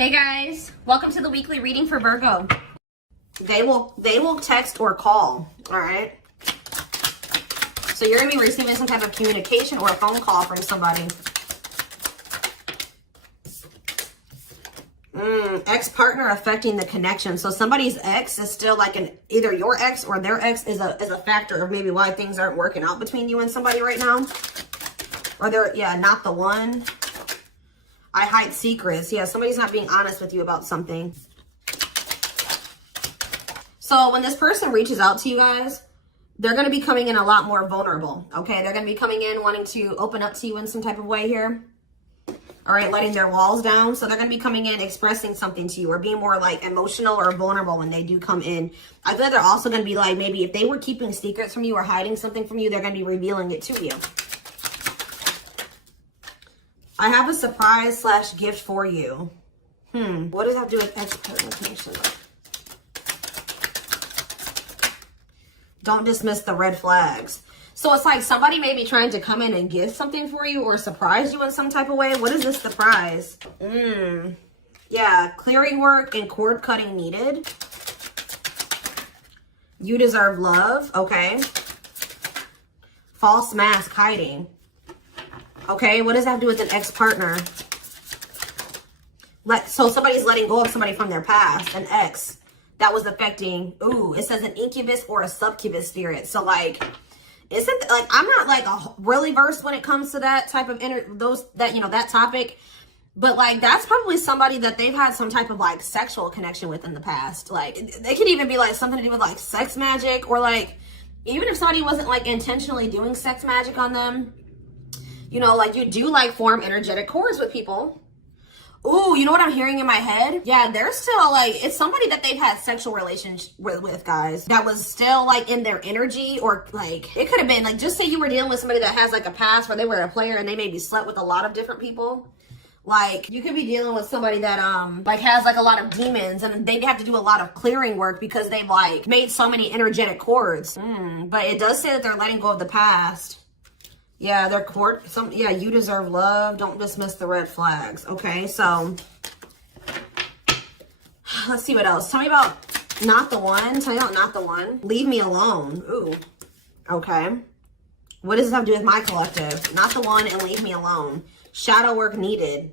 Hey guys, welcome to the weekly reading for Virgo. They will text or call, all right? So you're going to be receiving some type of communication or a phone call from somebody. Ex-partner affecting the connection. So somebody's ex is still like either your ex or their ex is a factor of maybe why things aren't working out between you and somebody right now. Or they're, not the one. I hide secrets. Yeah, somebody's not being honest with you about something. So when this person reaches out to you guys, they're going to be coming in a lot more vulnerable, okay? They're going to be coming in wanting to open up to you in some type of way here. All right, letting their walls down. So they're going to be coming in expressing something to you or being more like emotional or vulnerable when they do come in. I feel like they're also going to be like, maybe if they were keeping secrets from you or hiding something from you, they're going to be revealing it to you. I have a surprise / gift for you. What does that have to do with ex-partner connection? Don't dismiss the red flags. So it's like somebody may be trying to come in and give something for you or surprise you in some type of way. What is this surprise? Yeah, clearing work and cord cutting needed. You deserve love. Okay. False mask hiding. Okay, what does that have to do with an ex-partner? So somebody's letting go of somebody from their past, an ex that was affecting, it says an incubus or a succubus spirit. So like, isn't like, I'm not like really versed when it comes to that type of that topic, but like that's probably somebody that they've had some type of like sexual connection with in the past. Like they could even be like something to do with like sex magic, or like even if somebody wasn't like intentionally doing sex magic on them, like you do like form energetic cords with people. Ooh, you know what I'm hearing in my head? Yeah, they're still like, it's somebody that they've had sexual relations with, guys, that was still like in their energy, or like, it could have been like, just say you were dealing with somebody that has like a past where they were a player and they maybe slept with a lot of different people. Like you could be dealing with somebody that like has like a lot of demons, and they have to do a lot of clearing work because they've like made so many energetic cords. But it does say that they're letting go of the past. Yeah, they're you deserve love. Don't dismiss the red flags. Okay, so let's see what else. Tell me about not the one. Tell me about not the one. Leave me alone. Ooh, okay. What does this have to do with my collective? Not the one and leave me alone. Shadow work needed.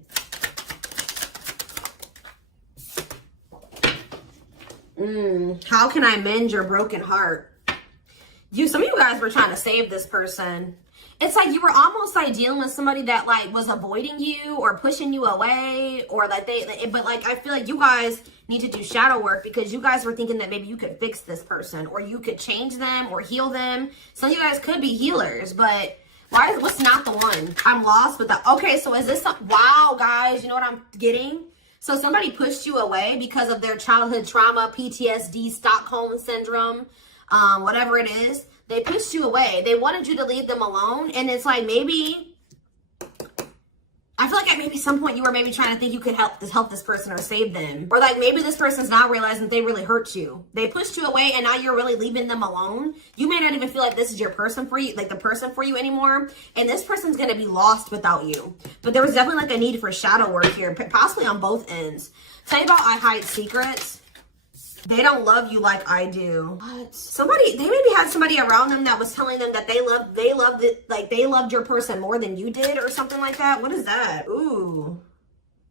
How can I mend your broken heart? Some of you guys were trying to save this person. It's like you were almost like dealing with somebody that like was avoiding you or pushing you away, or like but like I feel like you guys need to do shadow work because you guys were thinking that maybe you could fix this person or you could change them or heal them. Some of you guys could be healers, but what's not the one? I'm lost with that. Okay, so is this wow, guys, you know what I'm getting? So somebody pushed you away because of their childhood trauma, PTSD, Stockholm syndrome, whatever it is. They pushed you away. They wanted you to leave them alone. And it's like, maybe, I feel like at maybe some point you were maybe trying to think you could help this person or save them. Or like maybe this person's now realizing that they really hurt you. They pushed you away and now you're really leaving them alone. You may not even feel like this is your person for you, like the person for you anymore. And this person's going to be lost without you. But there was definitely like a need for shadow work here, possibly on both ends. Tell you about I hide secrets. They don't love you like I do. What? They maybe had somebody around them that was telling them that they loved your person more than you did or something like that. What is that? Ooh.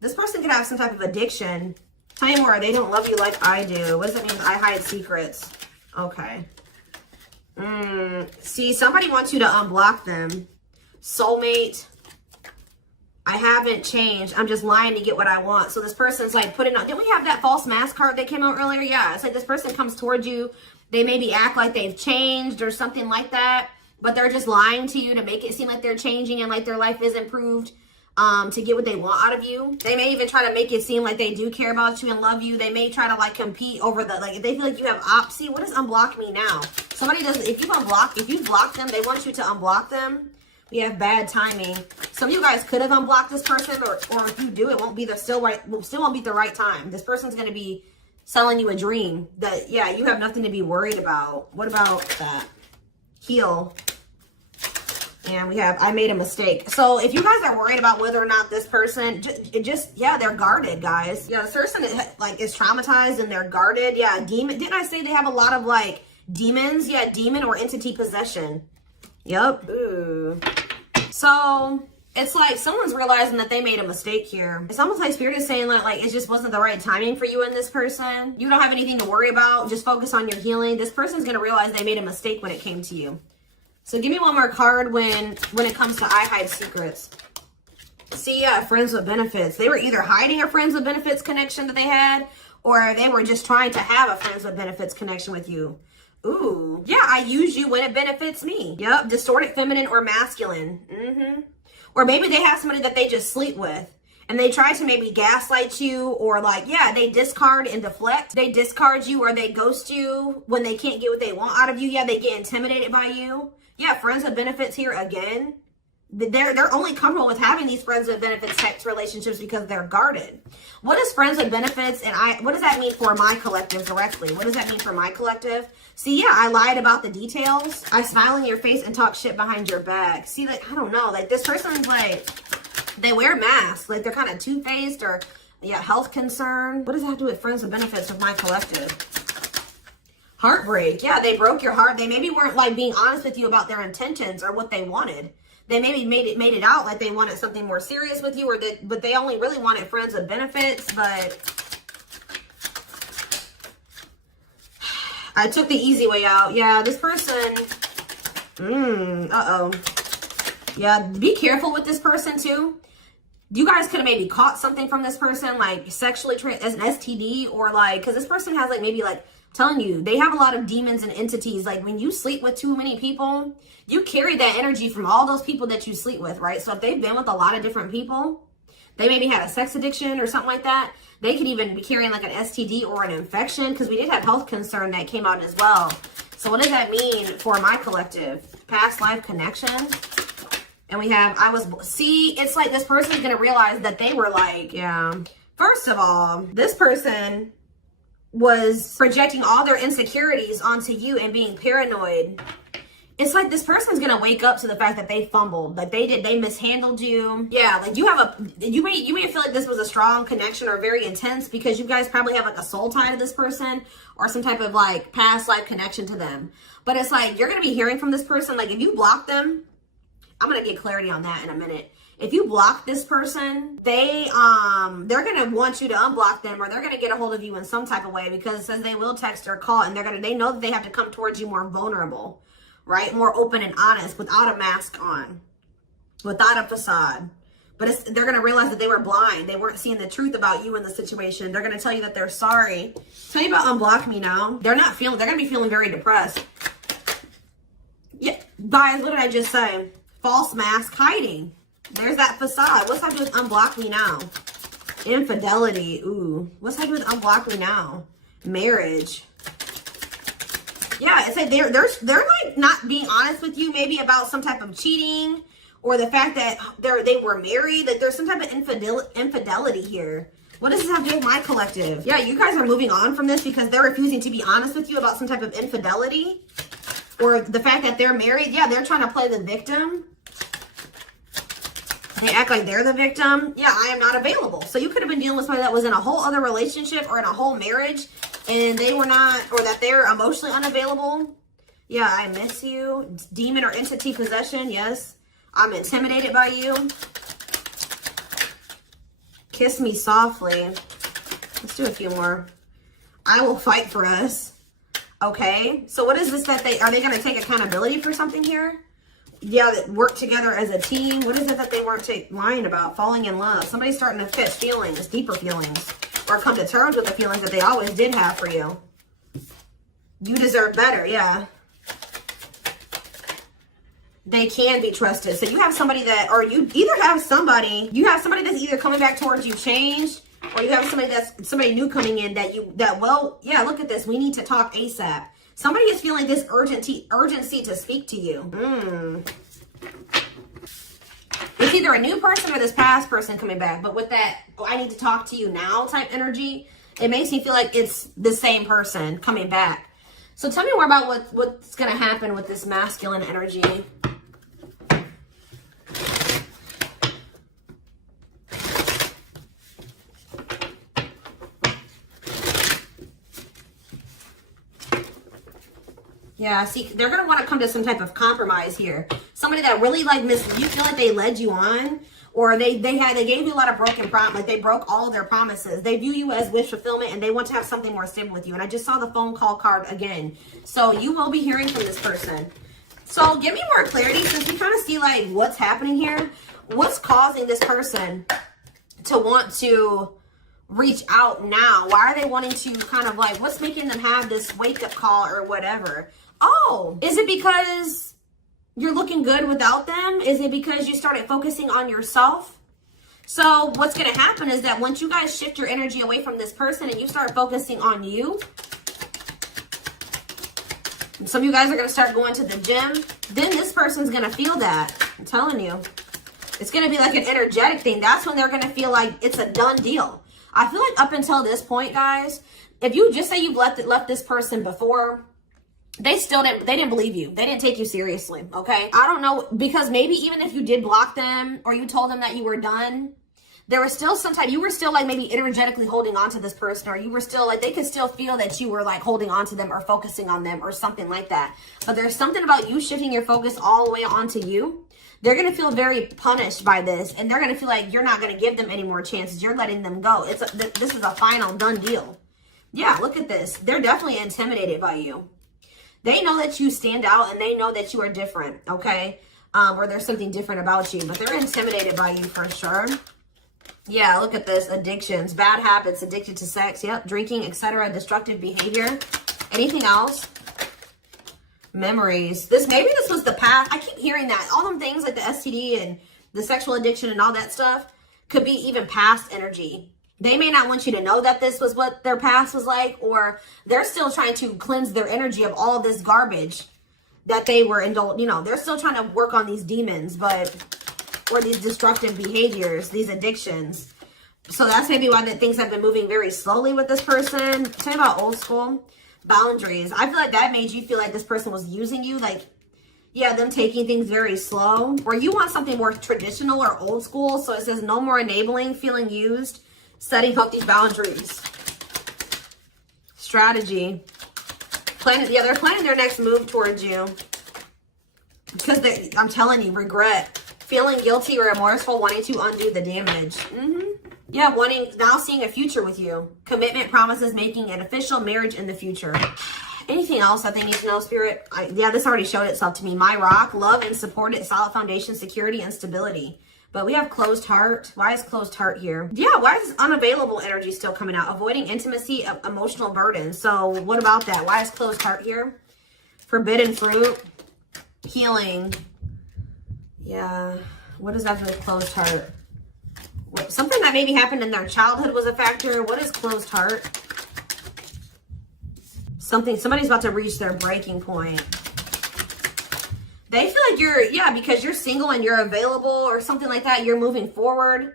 This person could have some type of addiction. Tell me more. They don't love you like I do. What does it mean? I hide secrets. Okay. See, somebody wants you to unblock them. Soulmate. I haven't changed. I'm just lying to get what I want. So this person's like putting on, didn't we have that false mask card that came out earlier? Yeah, it's like this person comes towards you. They maybe act like they've changed or something like that, but they're just lying to you to make it seem like they're changing and like their life is improved to get what they want out of you. They may even try to make it seem like they do care about you and love you. They may try to like compete over if they feel like you have see, what does unblock me now? Somebody doesn't, if you block them, they want you to unblock them. We have bad timing. Some of you guys could have unblocked this person, or if you do, it won't be still won't be the right time. This person's going to be selling you a dream that, yeah, you have nothing to be worried about. What about that? Heal. And we have, I made a mistake. So if you guys are worried about whether or not this person, yeah, they're guarded, guys. Yeah, this person is traumatized and they're guarded. Yeah, demon. Didn't I say they have a lot of like demons? Yeah, demon or entity possession. Yep. Ooh. So it's like someone's realizing that they made a mistake here. It's almost like Spirit is saying like it just wasn't the right timing for you and this person. You don't have anything to worry about. Just focus on your healing. This person's going to realize they made a mistake when it came to you. So give me one more card when it comes to I hide secrets. See, friends with benefits. They were either hiding a friends with benefits connection that they had, or they were just trying to have a friends with benefits connection with you. Ooh, yeah, I use you when it benefits me. Yep, distorted feminine or masculine. Or maybe they have somebody that they just sleep with. And they try to maybe gaslight you, or like, yeah, they discard and deflect. They discard you or they ghost you when they can't get what they want out of you. Yeah, they get intimidated by you. Yeah, friends with benefits here again. They're only comfortable with having these friends with benefits type relationships because they're guarded. What is friends with benefits? And what does that mean for my collective directly? What does that mean for my collective? See, yeah, I lied about the details. I smile in your face and talk shit behind your back. See, like, I don't know. Like, this person's like, they wear masks. Like, they're kind of two-faced or, yeah, health concern. What does that have to do with friends with benefits with my collective? Heartbreak. Yeah, they broke your heart. They maybe weren't like being honest with you about their intentions or what they wanted. They maybe made it out like they wanted something more serious with you, but they only really wanted friends with benefits. But I took the easy way out. Yeah, this person. Yeah, be careful with this person too. You guys could have maybe caught something from this person, like sexually as an STD, or like, because this person has like maybe like, telling you, they have a lot of demons and entities. Like when you sleep with too many people, you carry that energy from all those people that you sleep with, right? So if they've been with a lot of different people, they maybe had a sex addiction or something like that. They could even be carrying like an STD or an infection, because we did have health concern that came out as well. So what does that mean for my collective? Past life connection. And we have, see, it's like this person's going to realize that they were like, yeah. First of all, this person was projecting all their insecurities onto you and being paranoid. It's like this person's gonna wake up to the fact that they fumbled, like they mishandled you. Yeah, like you may feel like this was a strong connection or very intense because you guys probably have like a soul tie to this person or some type of like past life connection to them. But it's like you're gonna be hearing from this person. Like if you block them, I'm gonna get clarity on that in a minute. If you block this person, they're gonna want you to unblock them, or they're gonna get a hold of you in some type of way, because it says they will text or call, and they know that they have to come towards you more vulnerable, right? More open and honest, without a mask on, without a facade. But they're gonna realize that they were blind. They weren't seeing the truth about you in the situation. They're gonna tell you that they're sorry. Tell you about unblock me now. They're gonna be feeling very depressed. Yeah, guys, what did I just say? False mask hiding. There's that facade. What's that do with unblock me now? Infidelity. Ooh. What's that do with unblock me now? Marriage. Yeah, it's like they're like not being honest with you, maybe about some type of cheating, or the fact that they were married. That there's some type of infidelity here. What does this have to do with my collective? Yeah, you guys are moving on from this because they're refusing to be honest with you about some type of infidelity, or the fact that they're married. Yeah, they're trying to play the victim. They act like they're the victim. Yeah, I am not available. So you could have been dealing with somebody that was in a whole other relationship or in a whole marriage, and they were not, or that they're emotionally unavailable. Yeah, I miss you. Demon or entity possession. Yes, I'm intimidated by you. Kiss me softly. Let's do a few more. I will fight for us. Okay, so what is this that are they going to take accountability for something here? Yeah, that work together as a team. What is it that they weren't lying about? Falling in love. Somebody's starting to catch feelings, deeper feelings, or come to terms with the feelings that they always did have for you. You deserve better, yeah. They can be trusted. So you have somebody that, or you have somebody that's either coming back towards you changed, or you have somebody new coming in well, yeah, look at this. We need to talk ASAP. Somebody is feeling this urgency to speak to you. It's either a new person or this past person coming back. But with that, I need to talk to you now type energy, it makes me feel like it's the same person coming back. So tell me more about what's going to happen with this masculine energy. Yeah, see, they're going to want to come to some type of compromise here. Somebody that really like you feel like they led you on, or they gave you a lot of broken promise, like they broke all of their promises. They view you as wish fulfillment, and they want to have something more stable with you. And I just saw the phone call card again. So you will be hearing from this person. So give me more clarity, since we kind of see like what's happening here. What's causing this person to want to reach out now? Why are they wanting to kind of like, what's making them have this wake up call or whatever? Oh, is it because you're looking good without them? Is it because you started focusing on yourself? So what's going to happen is that once you guys shift your energy away from this person and you start focusing on you, some of you guys are going to start going to the gym, then this person's going to feel that. I'm telling you. It's going to be like an energetic thing. That's when they're going to feel like it's a done deal. I feel like up until this point, guys, if you just say you've left this person before, they didn't believe you. They didn't take you seriously, okay? I don't know, because maybe even if you did block them or you told them that you were done, there was still you were still like maybe energetically holding on to this person, or you were still like, they could still feel that you were like holding on to them or focusing on them or something like that. But there's something about you shifting your focus all the way onto you. They're going to feel very punished by this, and they're going to feel like you're not going to give them any more chances. You're letting them go. This is a final done deal. Yeah, look at this. They're definitely intimidated by you. They know that you stand out, and they know that you are different, okay? Or there's something different about you, but they're intimidated by you for sure. Yeah, look at this. Addictions, bad habits, addicted to sex, yep, drinking, etc., destructive behavior. Anything else? Memories. Maybe this was the past. I keep hearing that. All them things like the STD and the sexual addiction and all that stuff could be even past energy. They may not want you to know that this was what their past was like, or they're still trying to cleanse their energy of all this garbage that they were indulged. You know, they're still trying to work on these demons, or these destructive behaviors, these addictions. So that's maybe why things have been moving very slowly with this person. Tell me about old school boundaries. I feel like that made you feel like this person was using you, like, yeah, them taking things very slow. Or you want something more traditional or old school. So it says no more enabling, feeling used, setting up these boundaries. Strategy. They're planning their next move towards you. Because I'm telling you, regret. Feeling guilty or remorseful, wanting to undo the damage. Yeah, now seeing a future with you. Commitment, promises, making an official marriage in the future. Anything else that they need to know, Spirit? Yeah, this already showed itself to me. My rock, love and supported, solid foundation, security, and stability. But we have closed heart. Why is closed heart here? Yeah, why is this unavailable energy still coming out? Avoiding intimacy, emotional burden. So what about that? Why is closed heart here? Forbidden fruit, healing. Yeah, what is that with closed heart? Something that maybe happened in their childhood was a factor. What is closed heart? Somebody's about to reach their breaking point. They feel like because you're single and you're available or something like that, you're moving forward.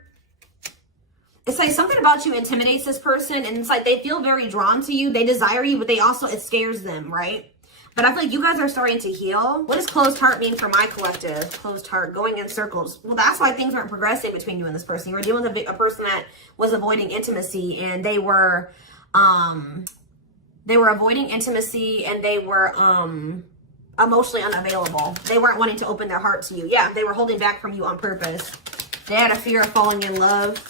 It's like something about you intimidates this person, and it's like they feel very drawn to you. They desire you, but it scares them, right? But I feel like you guys are starting to heal. What does closed heart mean for my collective? Closed heart, going in circles. Well, that's why things aren't progressing between you and this person. You were dealing with a person that was avoiding intimacy, and they were avoiding intimacy, and they were emotionally unavailable. They weren't wanting to open their heart to you. Yeah, they were holding back from you on purpose. They had a fear of falling in love.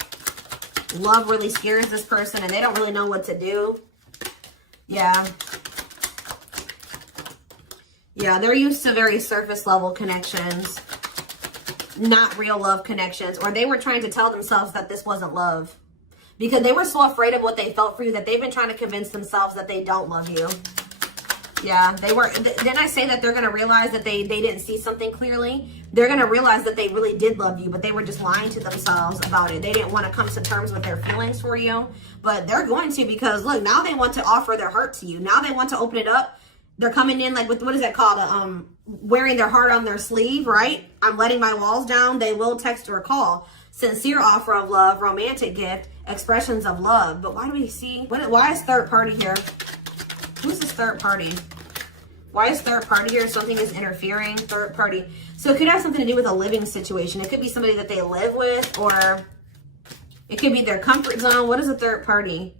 Love really scares this person, and they don't really know what to do. Yeah. Yeah, they're used to very surface level connections, not real love connections. Or they were trying to tell themselves that this wasn't love because they were so afraid of what they felt for you that they've been trying to convince themselves that they don't love you. Yeah, they were. Then I say that they're going to realize that they didn't see something clearly. They're going to realize that they really did love you, but they were just lying to themselves about it. They didn't want to come to terms with their feelings for you, but they're going to, because look, now they want to offer their heart to you. Now they want to open it up. They're coming in like with, what is that called? Wearing their heart on their sleeve, right? I'm letting my walls down. They will text or call. Sincere offer of love, romantic gift, expressions of love. But why do we see, why is third party here? Who's this third party? Why is third party here? Something is interfering, third party. So it could have something to do with a living situation. It could be somebody that they live with, or it could be their comfort zone. What is a third party?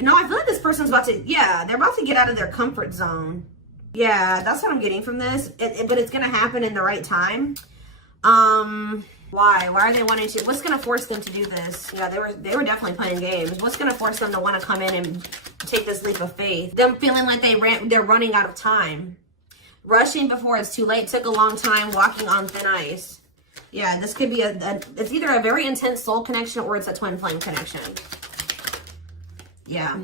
No, I feel like this person's about to, they're about to get out of their comfort zone. Yeah, that's what I'm getting from this. But it's going to happen in the right time. Why? Why are they wanting to? What's going to force them to do this? Yeah, they were definitely playing games. What's going to force them to want to come in and take this leap of faith? Them feeling like they're running out of time. Rushing before it's too late. Took a long time. Walking on thin ice. Yeah, this could be it's either a very intense soul connection or it's a twin flame connection. Yeah.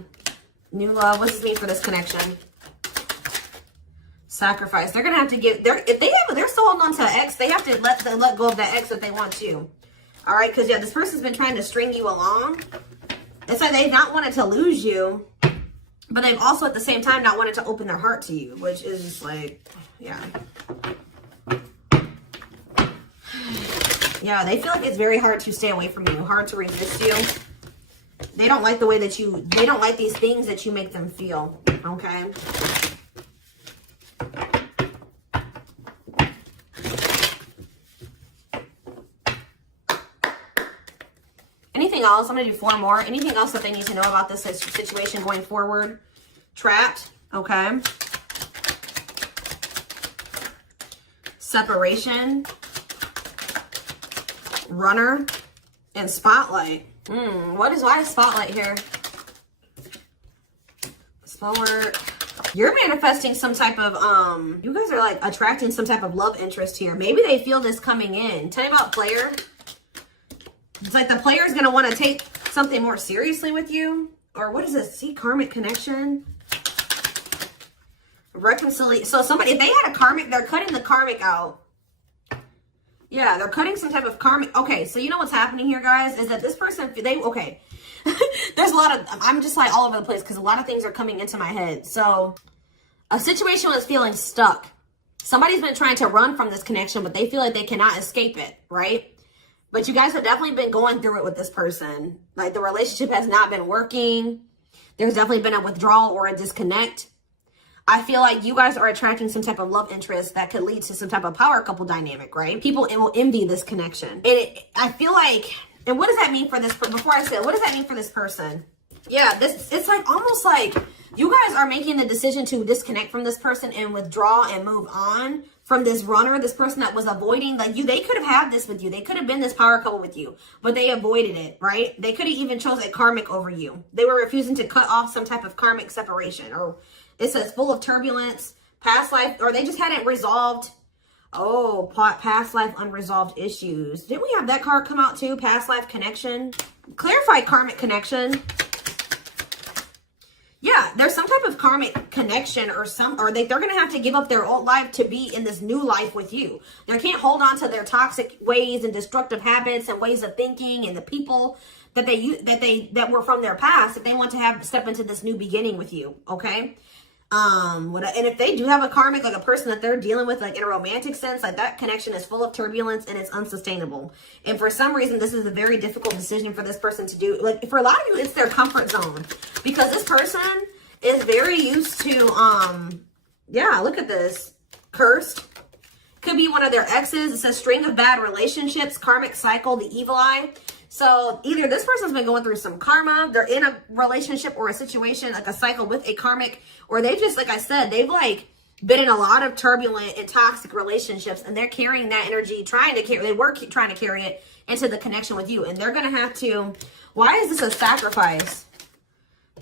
New love. What does this mean for this connection? Sacrifice. They're gonna have to give. They're still holding on to an ex. They have to let go of that ex if they want to. All right, because yeah, this person's been trying to string you along. It's like they've not wanted to lose you, but they've also at the same time not wanted to open their heart to you, which is just like, yeah. Yeah, they feel like it's very hard to stay away from you, hard to resist you. They don't like the way that they don't like these things that you make them feel, okay? Anything else? I'm going to do 4 more. Anything else that they need to know about this situation going forward? Trapped, okay? Separation. Runner. And spotlight. Why is spotlight here? Spell work. You're manifesting some type of, you guys are like attracting some type of love interest here. Maybe they feel this coming in. Tell me about player. It's like the player is going to want to take something more seriously with you. Or what is this? See, karmic connection. Reconciliation. So somebody, if they had a karmic, they're cutting the karmic out. Yeah, they're cutting some type of karmic. Okay, so you know what's happening here, guys, is that this person, okay. There's a lot of, I'm just like all over the place because a lot of things are coming into my head. So a situation was feeling stuck. Somebody's been trying to run from this connection, but they feel like they cannot escape it, right? But you guys have definitely been going through it with this person. Like the relationship has not been working. There's definitely been a withdrawal or a disconnect. I feel like you guys are attracting some type of love interest that could lead to some type of power couple dynamic, right? People will envy this connection. I feel like, and what does that mean for this, before I say it, what does that mean for this person? Yeah, it's like almost like you guys are making the decision to disconnect from this person and withdraw and move on from this runner, this person that was avoiding, like they could have had this with you. They could have been this power couple with you, but they avoided it, right? They could have even chose a karmic over you. They were refusing to cut off some type of karmic separation, or it says full of turbulence, past life, or they just hadn't resolved. Oh, past life unresolved issues. Didn't we have that card come out too? Past life connection. Clarify karmic connection. Yeah, there's some type of karmic connection or they're going to have to give up their old life to be in this new life with you. They can't hold on to their toxic ways and destructive habits and ways of thinking and the people that were from their past if they want to step into this new beginning with you, okay? And if they do have a karmic, like a person that they're dealing with, like in a romantic sense, like that connection is full of turbulence and it's unsustainable. And for some reason, this is a very difficult decision for this person to do. Like for a lot of you, it's their comfort zone because this person is very used to, yeah, look at this. Cursed. Could be one of their exes. It says string of bad relationships, karmic cycle, the evil eye. So either this person's been going through some karma, they're in a relationship or a situation, like a cycle with a karmic, or they just, like I said, they've like been in a lot of turbulent and toxic relationships and they're carrying that energy, trying to carry it into the connection with you. And they're going to have to, why is this a sacrifice?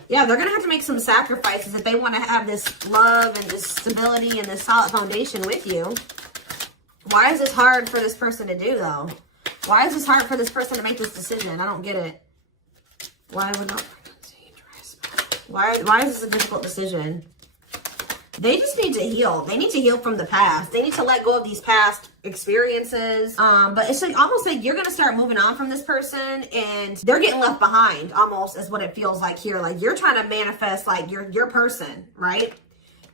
Yeah, they're going to have to make some sacrifices if they want to have this love and this stability and this solid foundation with you. Why is this hard for this person to do though? Why is this hard for this person to make this decision? I don't get it. Why would not pregnancy, dry spell? Why is this a difficult decision? They just need to heal. They need to heal from the past. They need to let go of these past experiences. But it's like almost like you're going to start moving on from this person and they're getting left behind almost is what it feels like here. Like you're trying to manifest like your person, right?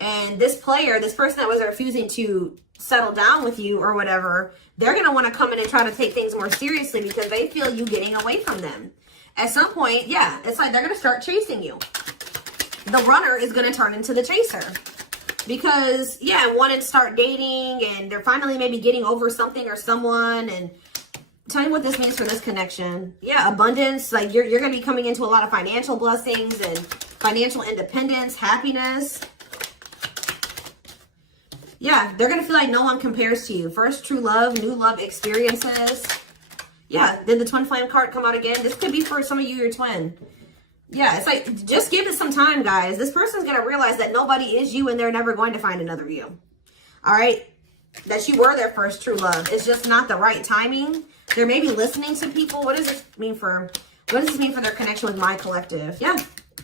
And this player, this person that was refusing to settle down with you or whatever, they're going to want to come in and try to take things more seriously because they feel you getting away from them. At some point, yeah, it's like they're going to start chasing you. The runner is going to turn into the chaser because, yeah, wanting to start dating and they're finally maybe getting over something or someone. And tell me what this means for this connection. Yeah, abundance. Like you're going to be coming into a lot of financial blessings and financial independence, happiness. Yeah, they're going to feel like no one compares to you. First true love, new love experiences. Yeah, did the twin flame card come out again? This could be for some of you, your twin. Yeah, it's like, just give it some time, guys. This person's going to realize that nobody is you and they're never going to find another you. All right? That you were their first true love. It's just not the right timing. They're maybe listening to people. What does this mean for their connection with my collective? Yeah.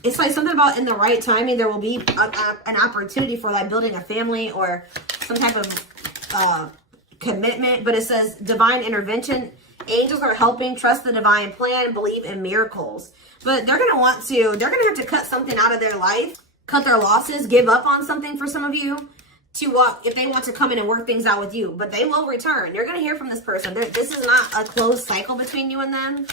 It's like something about in the right timing, there will be an opportunity for that, building a family or some type of commitment. But it says divine intervention. Angels are helping, trust the divine plan, believe in miracles. But they're going to have to cut something out of their life, cut their losses, give up on something for some of you if they want to come in and work things out with you. But they will return. You're going to hear from this person. This is not a closed cycle between you and them.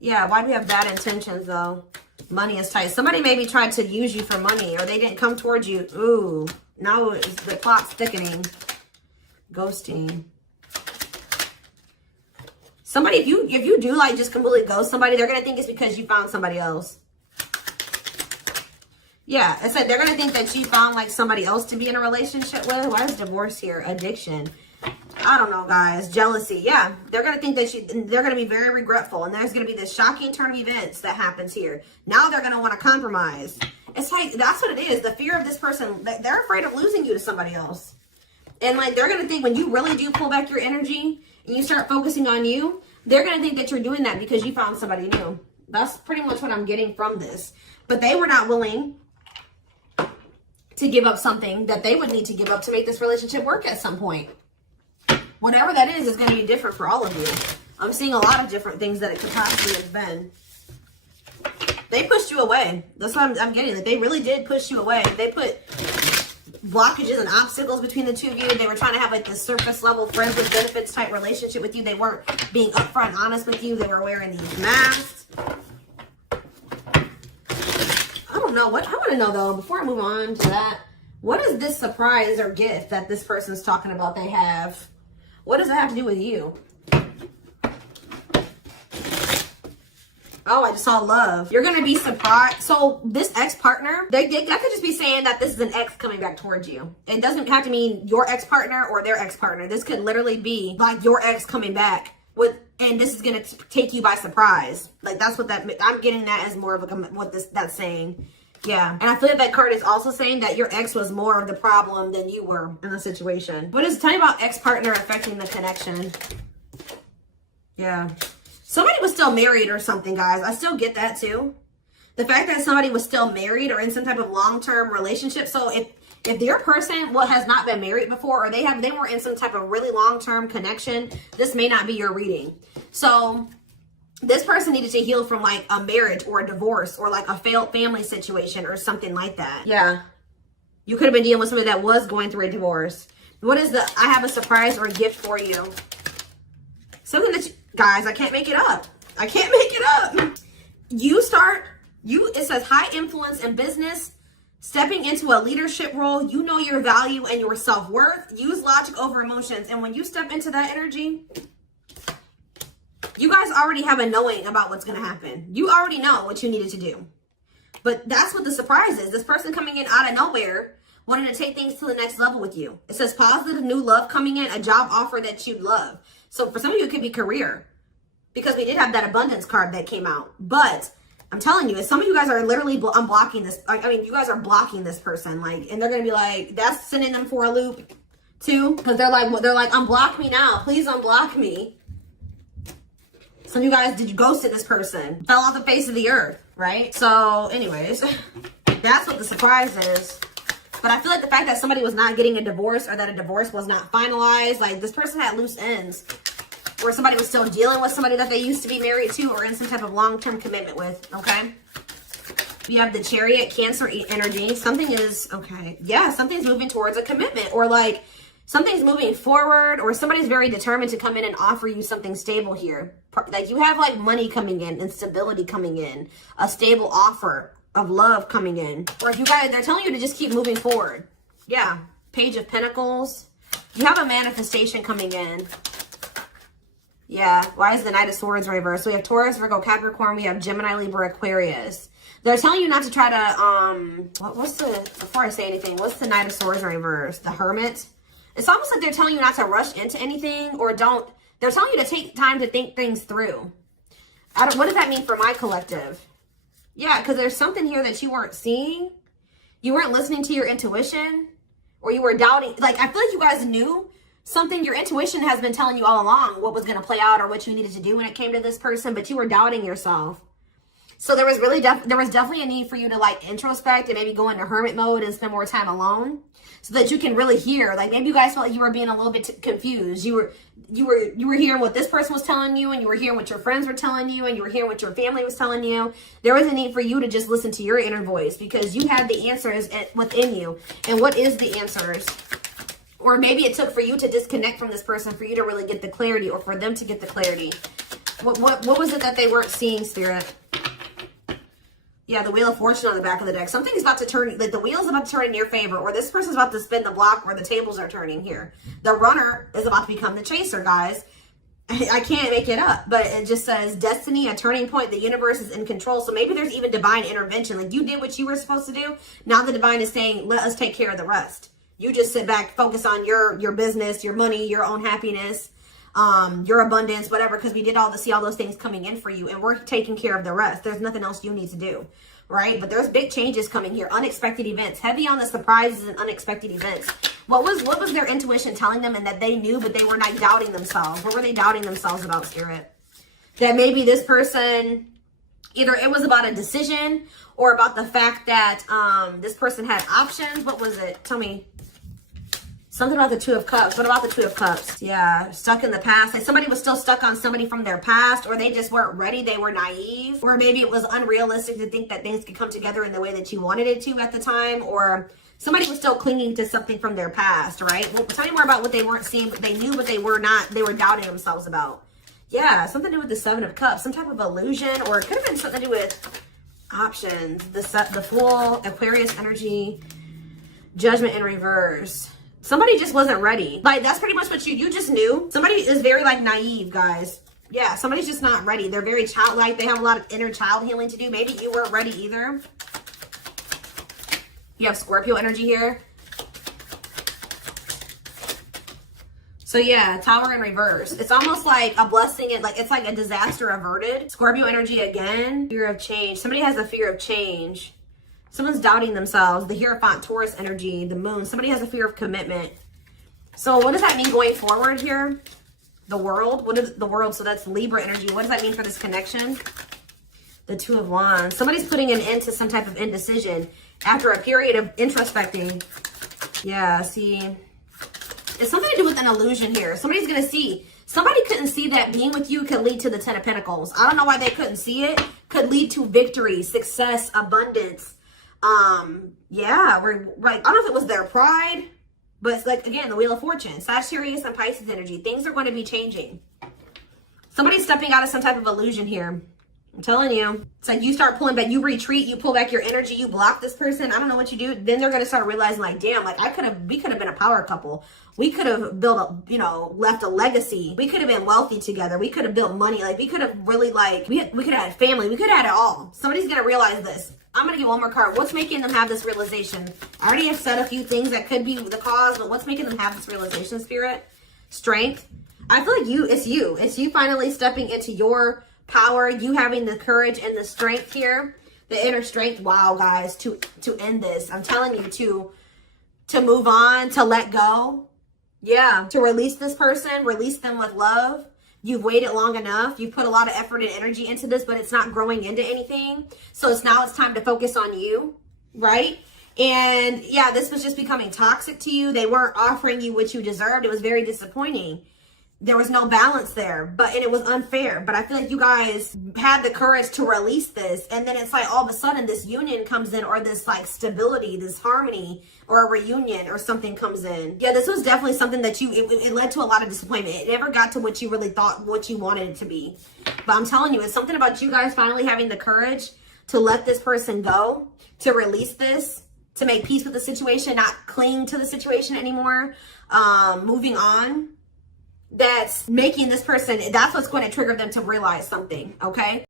Yeah, why do we have bad intentions, though? Money is tight. Somebody maybe tried to use you for money, or they didn't come towards you. Ooh, now the plot's thickening. Ghosting. Somebody, if you do like just completely ghost somebody, they're going to think it's because you found somebody else. Yeah, it's like they're going to think that you found like somebody else to be in a relationship with. Why is divorce here? Addiction. I don't know, guys. Jealousy. Yeah, they're going to think that they're going to be very regretful. And there's going to be this shocking turn of events that happens here. Now they're going to want to compromise. It's like, that's what it is. The fear of this person, they're afraid of losing you to somebody else. And like, they're going to think when you really do pull back your energy and you start focusing on you, they're going to think that you're doing that because you found somebody new. That's pretty much what I'm getting from this. But they were not willing to give up something that they would need to give up to make this relationship work at some point. Whatever that is going to be different for all of you. I'm seeing a lot of different things that it could possibly have been. They pushed you away. That's what I'm getting. That they really did push you away. They put blockages and obstacles between the two of you. They were trying to have like this surface level friends with benefits type relationship with you. They weren't being upfront and honest with you. They were wearing these masks. I don't know. I want to know though, before I move on to that, what is this surprise or gift that this person's talking about they have? What does it have to do with you? Oh, I just saw love. You're going to be surprised. So this ex-partner, that could just be saying that this is an ex coming back towards you. It doesn't have to mean your ex-partner or their ex-partner. This could literally be like your ex coming back and this is going to take you by surprise. Like that's what I'm getting that as more of that's saying. Yeah. And I feel like that card is also saying that your ex was more of the problem than you were in the situation. What is, tell me about ex-partner affecting the connection. Yeah. Somebody was still married or something, guys. I still get that too. The fact that somebody was still married or in some type of long-term relationship. So if their person has not been married before, or they were in some type of really long-term connection, this may not be your reading. So this person needed to heal from like a marriage or a divorce or like a failed family situation or something like that. Yeah. You could have been dealing with somebody that was going through a divorce. What is I have a surprise or a gift for you. Something that guys, I can't make it up. I can't make it up. It says high influence in business, stepping into a leadership role. You know your value and your self-worth. Use logic over emotions. And when you step into that energy, you guys already have a knowing about what's going to happen. You already know what you needed to do. But that's what the surprise is. This person coming in out of nowhere, wanting to take things to the next level with you. It says positive new love coming in, a job offer that you'd love. So for some of you, it could be career, because we did have that abundance card that came out. But I'm telling you, some of you guys are literally unblocking this. I mean, you guys are blocking this person, like, and they're gonna be like, that's sending them for a loop too, because they're like, unblock me now, please unblock me. Some of you guys ghosted this person, fell off the face of the earth, right? So, anyways, that's what the surprise is. But I feel like the fact that somebody was not getting a divorce, or that a divorce was not finalized, like this person had loose ends, or somebody was still dealing with somebody that they used to be married to or in some type of long-term commitment with, okay? You have the Chariot, Cancer energy. Something is, okay, yeah, something's moving towards a commitment, or like something's moving forward, or somebody's very determined to come in and offer you something stable here. Like you have like money coming in and stability coming in, a stable offer of love coming in. Or if you guys, they're telling you to just keep moving forward. Yeah, Page of Pentacles. You have a manifestation coming in. Yeah, why is the Knight of Swords reversed? We have Taurus, Virgo, Capricorn. We have Gemini, Libra, Aquarius. They're telling you not to try to, before I say anything, what's the Knight of Swords reversed? The Hermit? It's almost like they're telling you not to rush into anything, or they're telling you to take time to think things through. What does that mean for my collective? Yeah, because there's something here that you weren't seeing. You weren't listening to your intuition, or you were doubting. Like, I feel like you guys knew something. Your intuition has been telling you all along what was going to play out or what you needed to do when it came to this person, but you were doubting yourself. So there was really there was definitely a need for you to like introspect and maybe go into hermit mode and spend more time alone so that you can really hear. Like, maybe you guys felt like you were being a little bit confused. You were hearing what this person was telling you, and you were hearing what your friends were telling you, and you were hearing what your family was telling you. There was a need for you to just listen to your inner voice, because you had the answers within you. And what is the answers? Or maybe it took for you to disconnect from this person for you to really get the clarity, or for them to get the clarity. What was it that they weren't seeing, Spirit? Yeah, the Wheel of Fortune on the back of the deck. Something's about to turn, like the wheel's about to turn in your favor, or this person's about to spin the block where the tables are turning here. The runner is about to become the chaser, guys. I can't make it up, but it just says destiny, a turning point. The universe is in control. So maybe there's even divine intervention. Like, you did what you were supposed to do. Now the divine is saying, let us take care of the rest. You just sit back, focus on your business, your money, your own happiness, your abundance, whatever, because we did see all those things coming in for you, and we're taking care of the rest. There's nothing else you need to do, right? But there's big changes coming here, unexpected events, heavy on the surprises and unexpected events. What was their intuition telling them, and that they knew, but they were not doubting themselves? What were they doubting themselves about, Spirit? That maybe this person, either it was about a decision or about the fact that this person had options. What was it? Tell me. Something about the Two of Cups. What about the Two of Cups? Yeah, stuck in the past. Like, somebody was still stuck on somebody from their past, or they just weren't ready. They were naive. Or maybe it was unrealistic to think that things could come together in the way that you wanted it to at the time. Or somebody was still clinging to something from their past, right? Well, tell me more about what they weren't seeing, but they knew, but they were not. They were doubting themselves about. Yeah, something to do with the Seven of Cups. Some type of illusion, or it could have been something to do with options. The Fool, Aquarius energy, Judgment in reverse. Somebody just wasn't ready. Like, that's pretty much what you just knew. Somebody is very, like, naive, guys. Yeah, somebody's just not ready. They're very childlike. They have a lot of inner child healing to do. Maybe you weren't ready either. You have Scorpio energy here. So, yeah, Tower in reverse. It's almost like a blessing. It's like a disaster averted. Scorpio energy again. Fear of change. Somebody has a fear of change. Someone's doubting themselves. The Hierophant, Taurus energy, the moon. Somebody has a fear of commitment. So what does that mean going forward here? The world. What is the world? So that's Libra energy. What does that mean for this connection? The Two of Wands. Somebody's putting an end to some type of indecision after a period of introspecting. Yeah, see. It's something to do with an illusion here. Somebody's going to see. Somebody couldn't see that being with you could lead to the Ten of Pentacles. I don't know why they couldn't see it. Could lead to victory, success, abundance. Yeah, we're like, I don't know if it was their pride, but it's like, again, the Wheel of Fortune, Sagittarius and Pisces energy. Things are going to be changing. Somebody's stepping out of some type of illusion here. I'm telling you. It's like you start pulling back, you retreat, you pull back your energy, you block this person. I don't know what you do. Then they're going to start realizing, like, damn, like we could have been a power couple. We could have built left a legacy. We could have been wealthy together. We could have built money. Like, we could have really, like, we could have had family. We could have had it all. Somebody's going to realize this. I'm going to get one more card. What's making them have this realization? I already have said a few things that could be the cause, but what's making them have this realization, Spirit? Strength. I feel like it's you. It's you finally stepping into your power. You having the courage and the strength here. The inner strength. Wow, guys, to end this. I'm telling you, to move on, to let go. Yeah, to release this person, release them with love. You've waited long enough. You put a lot of effort and energy into this, but it's not growing into anything. So it's time to focus on you, right? And yeah, this was just becoming toxic to you. They weren't offering you what you deserved. It was very disappointing. There was no balance there, and it was unfair. But I feel like you guys had the courage to release this. And then it's like all of a sudden this union comes in, or this like stability, this harmony, or a reunion or something comes in. Yeah, this was definitely something that it led to a lot of disappointment. It never got to what you really thought, what you wanted it to be. But I'm telling you, it's something about you guys finally having the courage to let this person go, to release this, to make peace with the situation, not cling to the situation anymore, moving on. that's making this person, that's what's going to trigger them to realize something, okay?